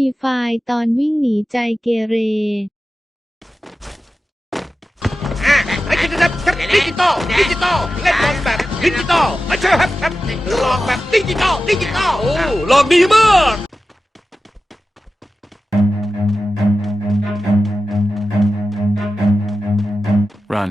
ฟรีไฟตอนวิ่งหนีใจเกเรไอ้คินนะคับครับ ดิจิตอล ดิจิตอลเล่นบอลแบบ ดิจิตอลไม่ใช่ครับครับลองแบบ ดิจิตอลดิจิตอลโอ้ ลองดีมาก Run.